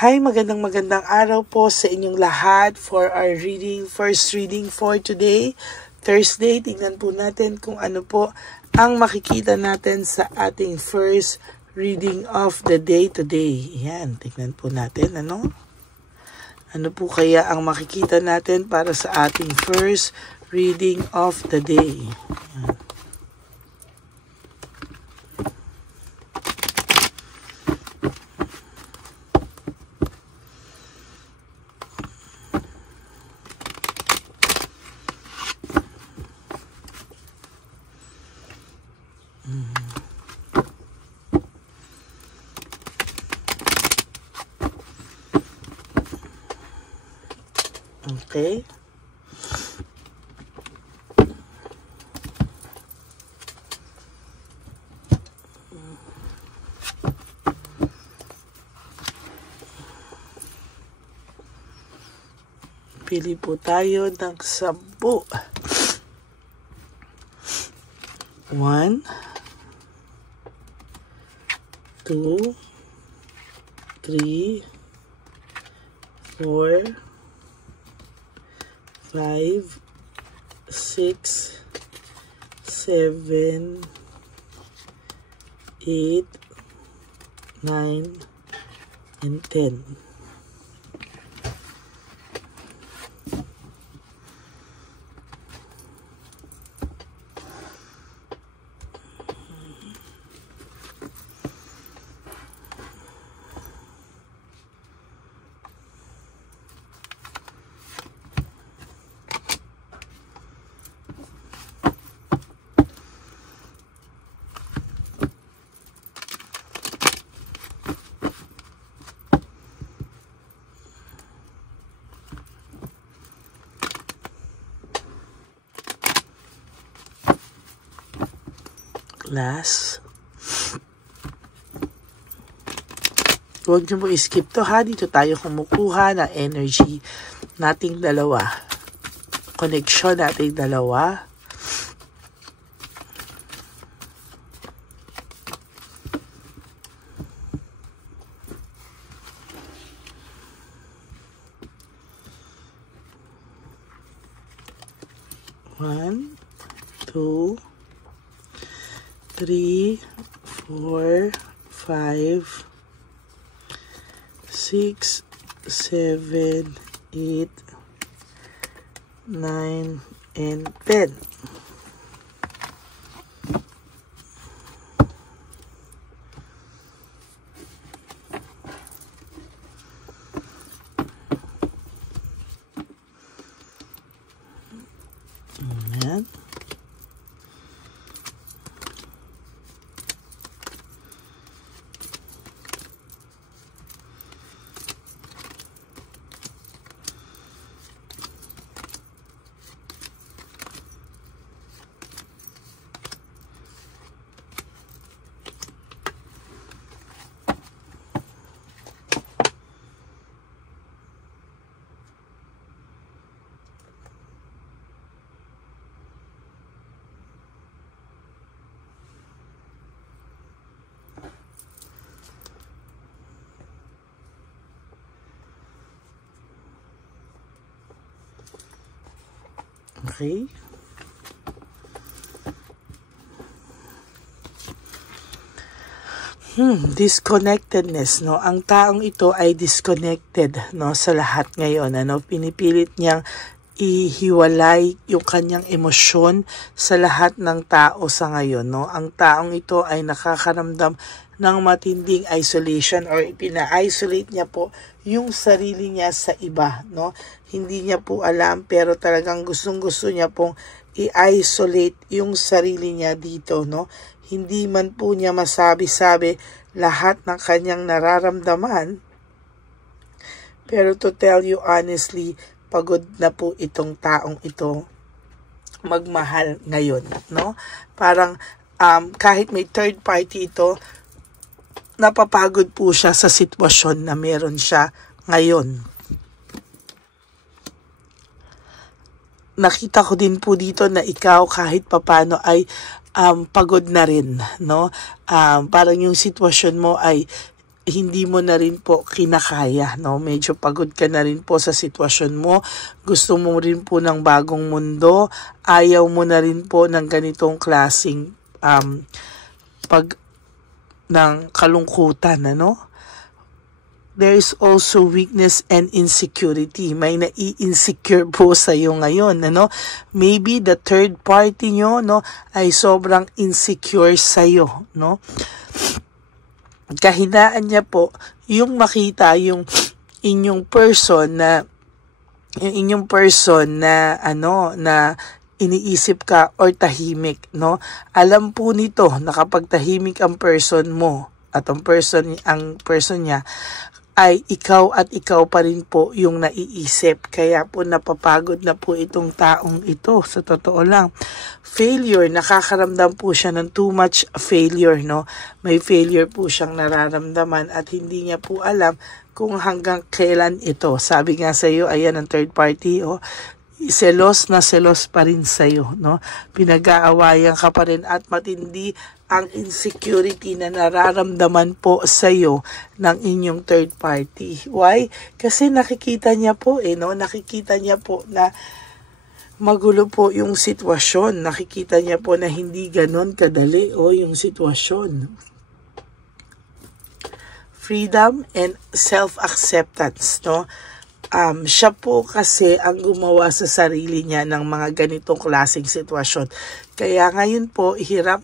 Hi, magandang araw po sa inyong lahat for our first reading for today, Thursday. Tingnan po natin kung ano po ang makikita natin sa ating first reading of the day today. Yan, tingnan po natin ano po kaya ang makikita natin para sa ating first reading of the day. Yan. Okay. Pili po tayo ng 10. 1, 2, 3, 4, 5, 6, 7, 8, 9, and 10. Last. Huwag nyo mo i-skip to ha. Dito tayo kumukuha ng energy nating dalawa. Connection nating dalawa. One, 2, 3, 4, 5, 6, 7, 8, 9, and 10. Ayan. Okay. Disconnectedness, no? Ang taong ito ay disconnected, no, sa lahat ngayon, Pinipilit niyang ihiwalay yung kanyang emosyon sa lahat ng tao sa ngayon, no? Ang taong ito ay nakakaramdam ng matinding isolation or ipina-isolate niya po yung sarili niya sa iba, no? Hindi niya po alam pero talagang gustong-gusto niya pong i-isolate yung sarili niya dito, no? Hindi man po niya masabi-sabi lahat ng kanyang nararamdaman. Pero to tell you honestly, pagod na po itong taong ito magmahal ngayon, no? Parang kahit may third party ito, napapagod po siya sa sitwasyon na meron siya ngayon. Nakita ko din po dito na ikaw kahit papano ay pagod na rin, no? Parang yung sitwasyon mo ay hindi mo na rin po kinakaya, no? Medyo pagod ka na rin po sa sitwasyon mo. Gusto mo rin po ng bagong mundo. Ayaw mo na rin po ng ganitong klaseng ng kalungkutan, ano? There is also weakness and insecurity. May nai-insecure po sa iyo ngayon, ano? Maybe the third party nyo, no, ay sobrang insecure sa iyo, no? Kahinaan niya po yung makita yung inyong person na iniisip ka or tahimik, no? Alam po nito na kapag tahimik ang person mo at ang person niya ay ikaw at ikaw pa rin po yung naiisip. Kaya po napapagod na po itong taong ito. Sa totoo lang, failure, nakakaramdam po siya ng too much failure, no? May failure po siyang nararamdaman at hindi niya po alam kung hanggang kailan ito. Sabi nga sa iyo, ayan ang third party, oh, selos na selos pa rin sa iyo, no? Pinag-aawayan ka pa rin at matindi ang insecurity na nararamdaman po sa iyo ng inyong third party. Why? Kasi nakikita niya po no? Nakikita niya po na magulo po yung sitwasyon. Nakikita niya po na hindi ganon kadali yung sitwasyon. Freedom and self-acceptance, no? Siya po kasi ang gumawa sa sarili niya ng mga ganitong klaseng sitwasyon. Kaya ngayon po, hirap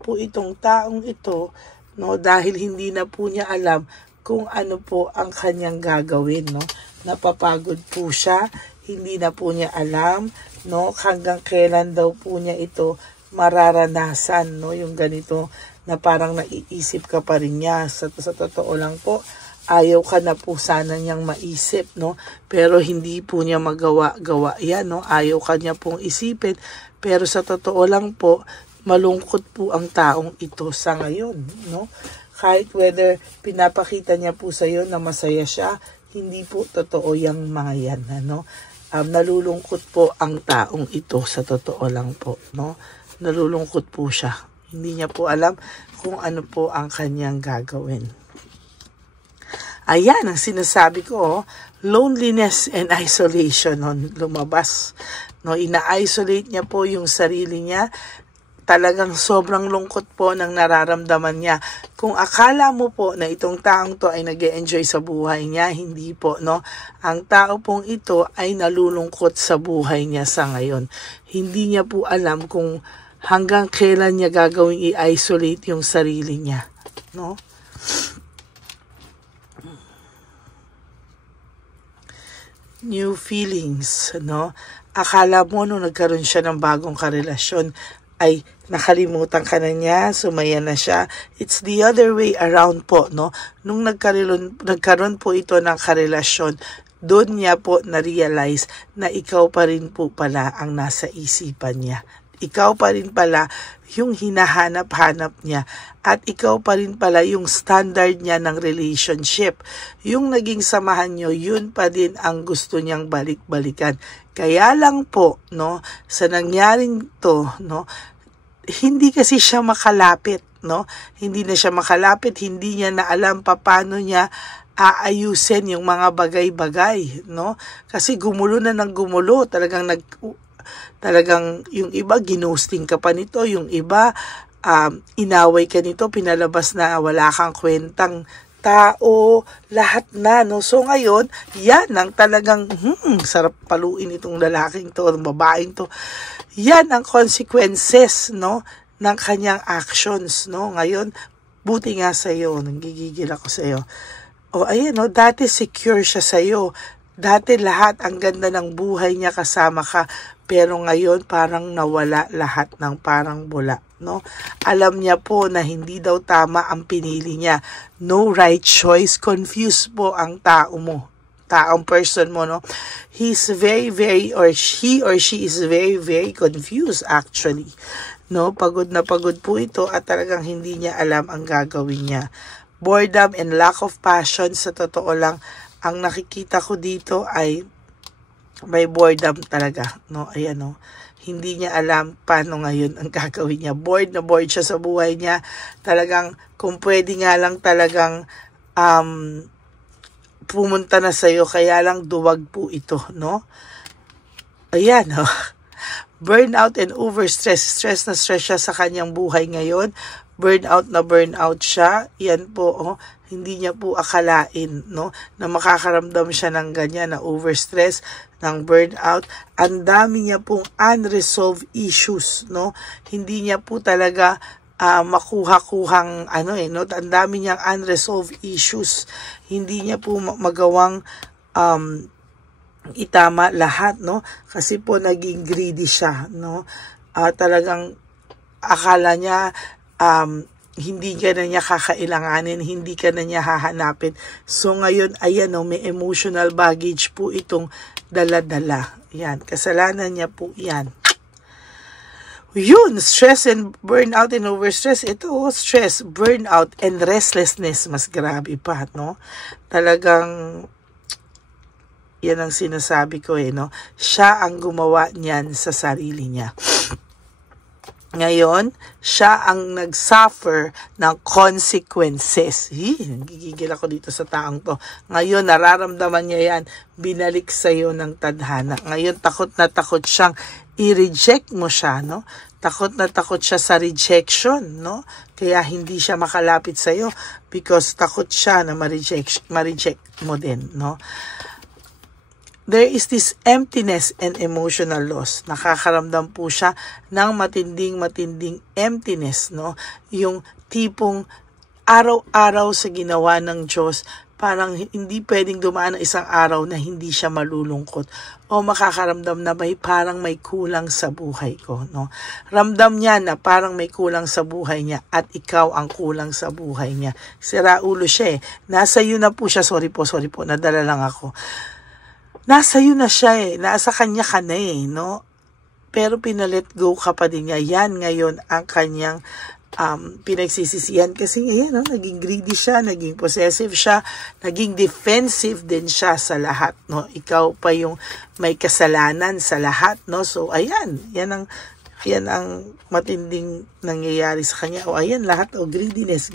po itong taong ito, no, dahil hindi na po niya alam kung ano po ang kanyang gagawin, no. Napapagod po siya, hindi na po niya alam, no, hanggang kailan daw po niya ito mararanasan, no, yung ganito na parang naiisip ka pa rin niya. Sa totoo lang po, ayaw ka na po sana niyang maisip, no? Pero hindi po niya magawa yan, no? Ayaw ka niya pong isipin. Pero sa totoo lang po, malungkot po ang taong ito sa ngayon, no? Kahit whether pinapakita niya po sa iyo na masaya siya, hindi po totoo yung mga yan, no? Nalulungkot po ang taong ito, sa totoo lang po, no? Nalulungkot po siya. Hindi niya po alam kung ano po ang kanyang gagawin. Ayan ang sinasabi ko, loneliness and isolation, no, lumabas. No, ina-isolate niya po yung sarili niya. Talagang sobrang lungkot po ng nararamdaman niya. Kung akala mo po na itong taong to ay nag-e-enjoy sa buhay niya, hindi po, no? Ang tao pong ito ay nalulungkot sa buhay niya sa ngayon. Hindi niya po alam kung hanggang kailan niya gagawing i-isolate yung sarili niya, no? New feelings, no? Akala mo nung nagkaroon siya ng bagong karelasyon ay nakalimutan ka na niya, sumaya na siya. It's the other way around po, no? Nung nagkaroon po ito ng karelasyon, doon niya po na-realize na ikaw pa rin po pala ang nasa isipan niya. Ikaw pa rin pala yung hinahanap-hanap niya at ikaw pa rin pala yung standard niya ng relationship. Yung naging samahan nyo, yun pa din ang gusto niyang balik-balikan. Kaya lang po, no, sa nangyaring to, no, hindi kasi siya makalapit, no? Hindi na siya makalapit, hindi niya na alam paano niya aayusin yung mga bagay-bagay, no? Kasi gumulo na ng gumulo, talagang yung iba ginosting ka pa nito, yung iba inaway ka nito, pinalabas na wala kang kwentang tao, lahat na, no? So ngayon, yan ang talagang sarap paluin itong lalaking to, itong babaeng to. Yan ang consequences, no, ng kanyang actions, no? Ngayon, buti nga sa iyo, nanggigigil ako sa iyo. O ayan, no, dati secure siya sa iyo. Dati lahat, ang ganda ng buhay niya kasama ka, pero ngayon parang nawala lahat ng parang bula, no? Alam niya po na hindi daw tama ang pinili niya. No right choice. Confused po ang taong person mo, no? He's very, or she is very, very confused actually. No? Pagod na pagod po ito at talagang hindi niya alam ang gagawin niya. Boredom and lack of passion, sa totoo lang, ang nakikita ko dito ay may boredom talaga, no? Ayan, no? Hindi niya alam paano ngayon ang gagawin niya. Bored na bored siya sa buhay niya. Talagang, kung pwede nga lang talagang pumunta na sa'yo, kaya lang duwag po ito, no? Ayan, oh. Burnout and overstress. Stress na stress siya sa kanyang buhay ngayon. Burnout na burnout siya. Yan po, oh. Hindi niya po akalain, no? Na makakaramdam siya ng ganyan, na overstress, ng burnout. Ang dami niya pong unresolved issues, no? Hindi niya po talaga makuha-kuhang no? Ang dami niyang unresolved issues. Hindi niya po magawang itama lahat, no? Kasi po naging greedy siya, no? Talagang akala niya hindi ka na niya kakailanganin, hindi ka na niya hahanapin. So ngayon, ayan, no, may emotional baggage po itong dala-dala. Yan, kasalanan niya po yan. Yun, stress and burnout and overstress. Ito, stress, burnout, and restlessness. Mas grabe pa, no? Talagang, yan ang sinasabi ko, no? Siya ang gumawa niyan sa sarili niya. Ngayon, siya ang nag-suffer ng consequences. Gigigil ako dito sa taong to. Ngayon, nararamdaman niya yan. Binalik sa'yo ng tadhana. Ngayon, takot na takot siyang i-reject mo siya, no? Takot na takot siya sa rejection, no? Kaya hindi siya makalapit sa'yo because takot siya na ma-reject mo din, no? There is this emptiness and emotional loss. Nakakaramdam po siya ng matinding emptiness, no? Yung tipong araw-araw sa ginawa ng Diyos, parang hindi pwedeng dumaan ang isang araw na hindi siya malulungkot o makakaramdam na parang may kulang sa buhay ko, no? Ramdam niya na parang may kulang sa buhay niya at ikaw ang kulang sa buhay niya. Sira ulo siya, eh. Nasa iyo na po siya. Sorry po, nadala lang ako. Nasa iyo na siya, eh. Nasa kanya ka na, eh, no? Pero pinalet go ka pa din niya. Yan ngayon ang kanyang pinagsisisihan. Kasi ngayon, no? Naging greedy siya, naging possessive siya, naging defensive din siya sa lahat, no? Ikaw pa yung may kasalanan sa lahat, no? So, ayan. Yan ang matinding nangyayari sa kanya. O, ayan, lahat. O, greediness.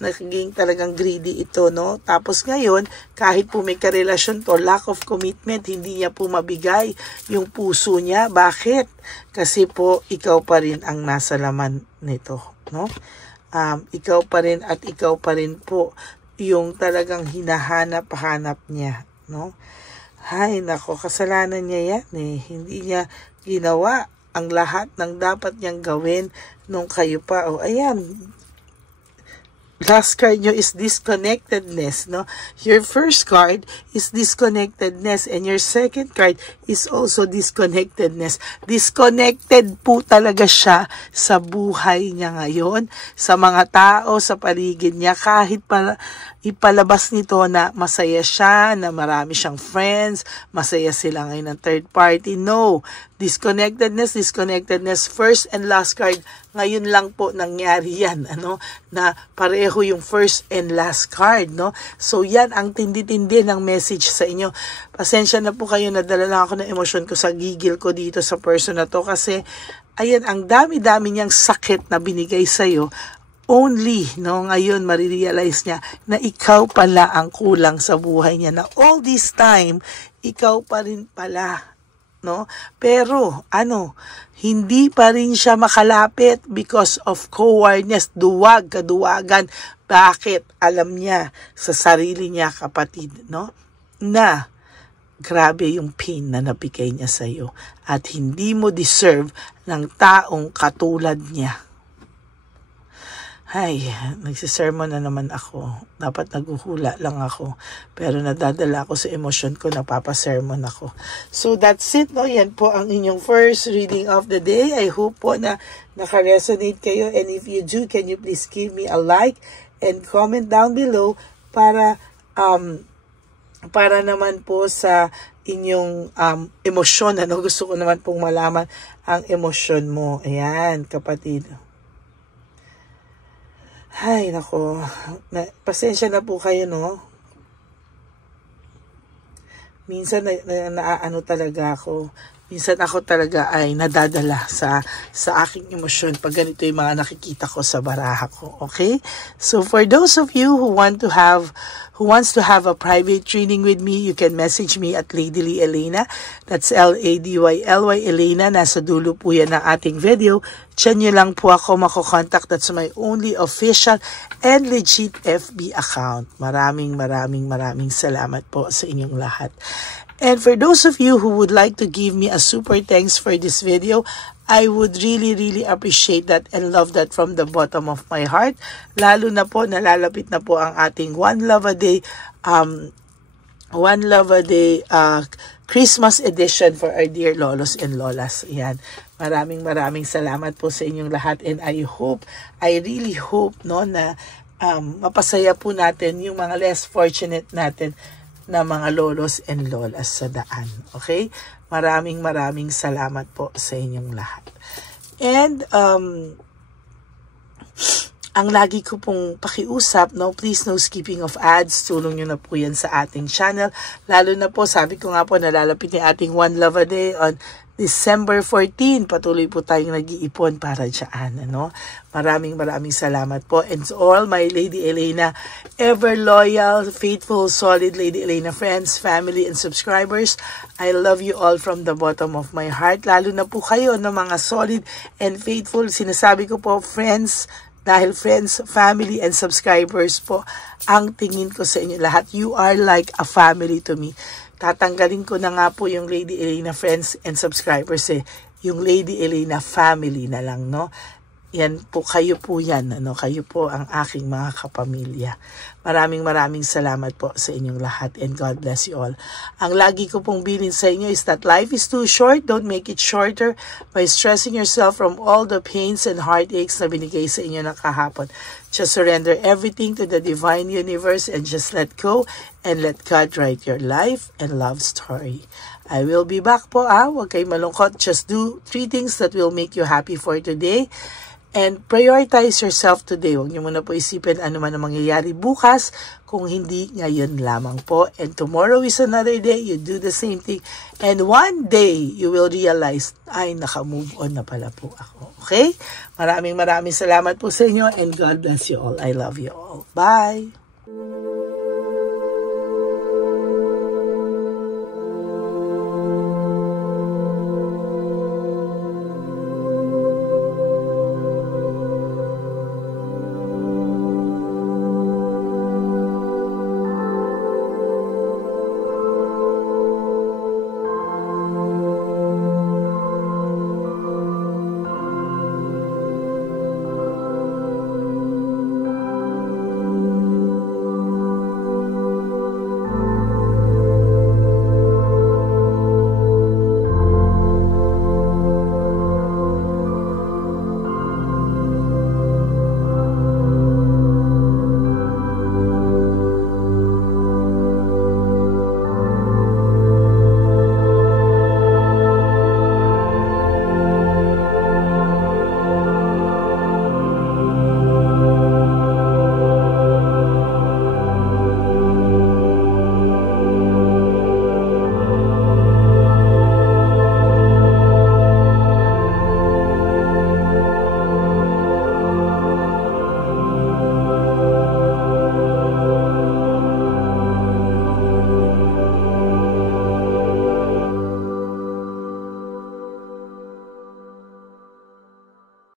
Naging talagang greedy ito, no? Tapos ngayon, kahit po may karelasyon to, lack of commitment, hindi niya po mabigay yung puso niya. Bakit? Kasi po, ikaw pa rin ang nasa laman nito, no? Ikaw pa rin at ikaw pa rin po yung talagang hinahanap-hanap niya, no? Hay, nako, kasalanan niya yan, eh. Hindi niya ginawa ang lahat ng dapat niyang gawin nung kayo pa. O, ayan, last card nyo is disconnectedness, no? Your first card is disconnectedness and your second card is also disconnectedness. Disconnected po talaga siya sa buhay niya ngayon, sa mga tao, sa paligid niya, kahit pa ipalabas nito na masaya siya, na marami siyang friends, masaya sila ngayon ng third party. No, disconnectedness, first and last card, ngayon lang po nangyari yan, na pareho yung first and last card, no? So yan ang tindi-tindi ng message sa inyo. Pasensya na po kayo, nadala lang ako ng emosyon ko sa gigil ko dito sa person na to kasi ayan, ang dami-dami niyang sakit na binigay sa'yo. Only, no, ngayon marirealize niya na ikaw pala ang kulang sa buhay niya, na all this time, ikaw pa rin pala, no? Pero, hindi pa rin siya makalapit because of cowardness, kaduwagan. Bakit? Alam niya sa sarili niya, kapatid, no? Na, grabe yung pain na nabigay niya sa'yo at hindi mo deserve ng taong katulad niya. Ay, nagsisermon na naman ako. Dapat naguhula lang ako. Pero nadadala ako sa emosyon ko, napapasermon ako. So that's it, no? Yan po ang inyong first reading of the day. I hope po na naka-resonate kayo. And if you do, can you please give me a like and comment down below para naman po sa inyong emosyon. Gusto ko naman pong malaman ang emosyon mo. Ayan, kapatid. Ay, nako. Pasensya na po kayo, no? Minsan, naano talaga ako. minsan ako talaga ay nadadala sa aking emosyon pag ganito yung mga nakikita ko sa baraha ko. Okay? So for those of you who wants to have a private training with me, you can message me at Ladyly Elena. That's LADYLY Elena. Nasa dulo po yan ng ating video. Diyan nyo lang po ako makokontakt. That's my only official and legit FB account. Maraming salamat po sa inyong lahat. And for those of you who would like to give me a super thanks for this video, I would really appreciate that and love that from the bottom of my heart. Lalo na po, nalalapit na po ang ating One Love a Day Christmas edition for our dear lolos and lolas. Ayan. Maraming salamat po sa inyong lahat, and I really hope no na mapasaya po natin yung mga less fortunate natin na mga lolos and lolas sa daan. Okay? Maraming salamat po sa inyong lahat. And ang lagi ko pong pakiusap, no, please no skipping of ads. Tulong nyo na po yan sa ating channel. Lalo na po, sabi ko nga po, nalalapit yung ating One Love a Day on December 14. Patuloy po tayong nag-iipon para dyan. Ano? Maraming salamat po. And to all my Lady Elena, ever loyal, faithful, solid Lady Elena friends, family, and subscribers, I love you all from the bottom of my heart. Lalo na po kayo na mga solid and faithful. Sinasabi ko po, friends, dahil friends, family, and subscribers po, ang tingin ko sa inyo lahat, you are like a family to me. Tatanggalin ko na nga po yung Lady Elena friends and subscribers yung Lady Elena family na lang, no? Yan po, kayo po yan, ano? Kayo po ang aking mga kapamilya. Maraming salamat po sa inyong lahat, and God bless you all. Ang lagi ko pong bilin sa inyo is that life is too short. Don't make it shorter by stressing yourself from all the pains and heartaches na binigay sa inyo ng kahapon. Just surrender everything to the divine universe and just let go and let God write your life and love story. I will be back po, Huwag kayong malungkot. Just do 3 things that will make you happy for today. And prioritize yourself today. Huwag niyo muna po isipin ano man ang mangyayari bukas kung hindi ngayon lamang po. And tomorrow is another day. You do the same thing. And one day, you will realize, ay, naka-move on na pala po ako. Okay? Maraming salamat po sa inyo, and God bless you all. I love you all. Bye!